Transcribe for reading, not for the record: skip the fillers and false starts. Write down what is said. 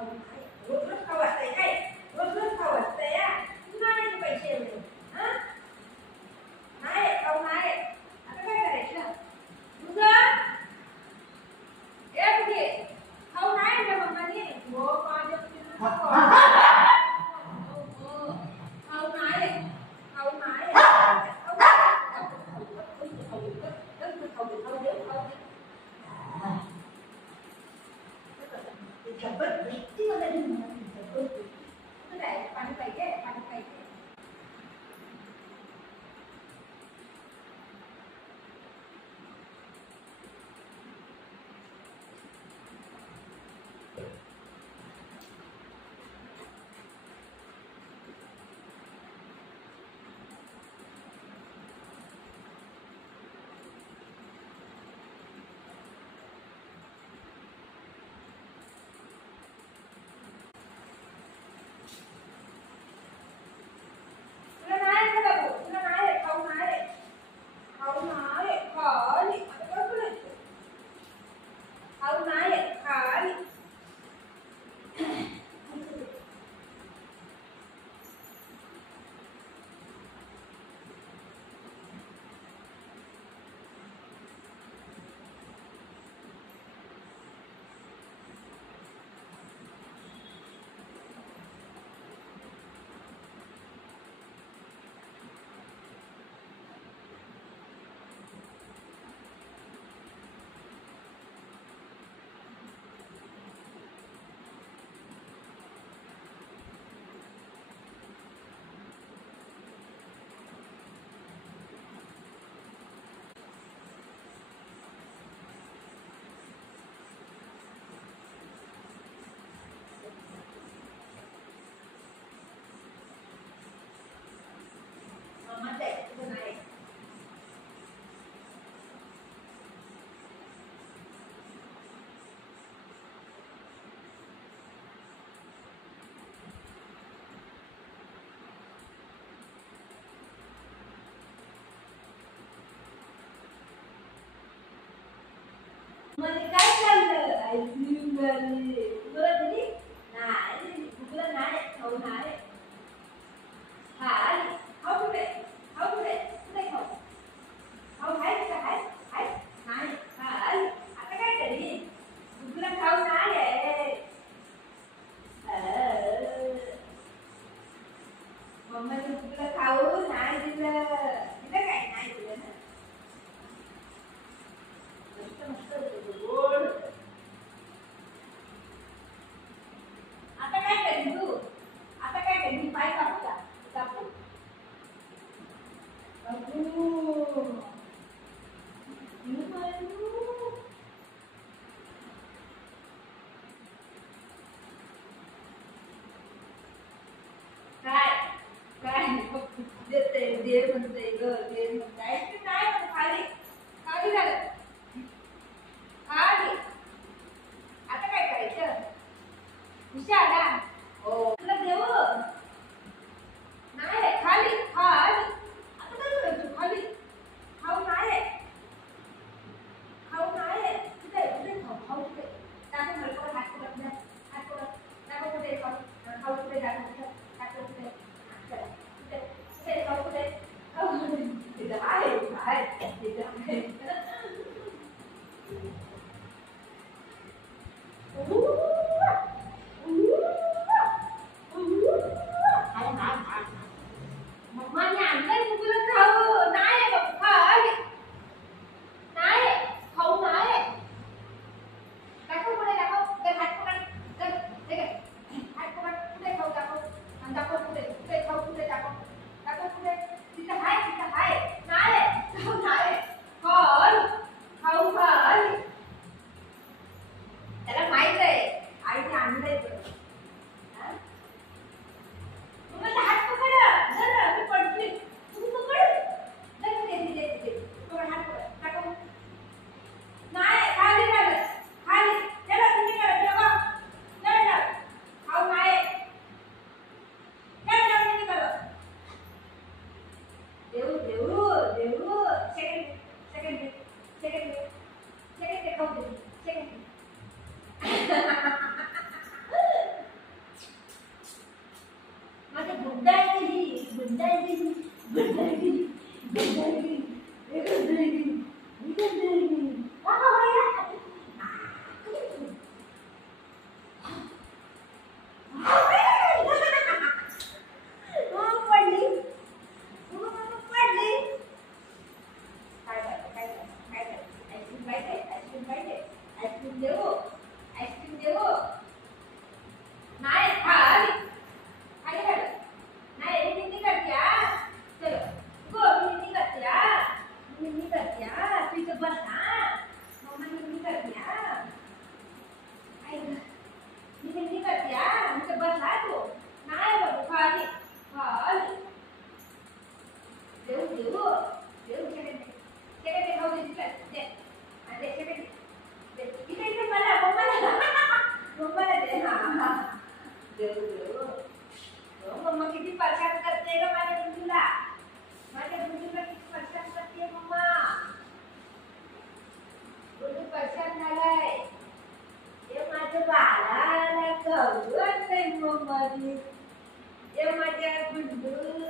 रोज रोज खाऊ असतंय काय? रोज रोज खाऊ असतंय या नाही पैसे एवढे हा नाही खाऊ नाही आता काय करायचं तुझं एक घे खाऊ नाही ना मम्माने हो माझ्या खाऊ नाही खाऊ नाही जबरदस्ती मला पाणी पाहिजे पाणी पाहिजे म्हणजे काय चाललं आईस्क्रीम झाली तुला दिली नाही तुला नाही खाऊ नाही हाय खाऊ कुठे कुठे खाऊ खाऊ खायचं का हाय नाही हाय आता काय करी तुला खाऊ नाही मम्माने तुला खाऊ नाही दिलं दिलं काय नाही दिलं ना आता काय करीन तू आता काय करीन पाय कापू का कापू काय काय देते दे म्हणते ग दे म्हणते आईस्क्रीम नाही म्हणते खाली खाली झालं खाली आता काय करायचं हुशार हो तुला देऊ नाही खाली खाली आता काय करायचं खाली खाऊ नाही कुठे कुठे खाऊ कुठे टाकून मला हात करत नाही हात करत टाकू कुठे खाऊ कुठे टाकू कुठे खाऊ कुठे तिथं आहे तिथं आहे मम्माने आणलंय तुला खाऊ नाही बाबा नाही खाऊ नाही दाखव पुढे दाखव ते हात पकड हात पकड कुठे खाऊ दाखव कुठे खाऊ कुठे दाखव कुठे तिथं आहे नाही खाऊ नाही खाऊ खाऊ अगं नाही मम्माजी. ये माझ्या गुड्डू.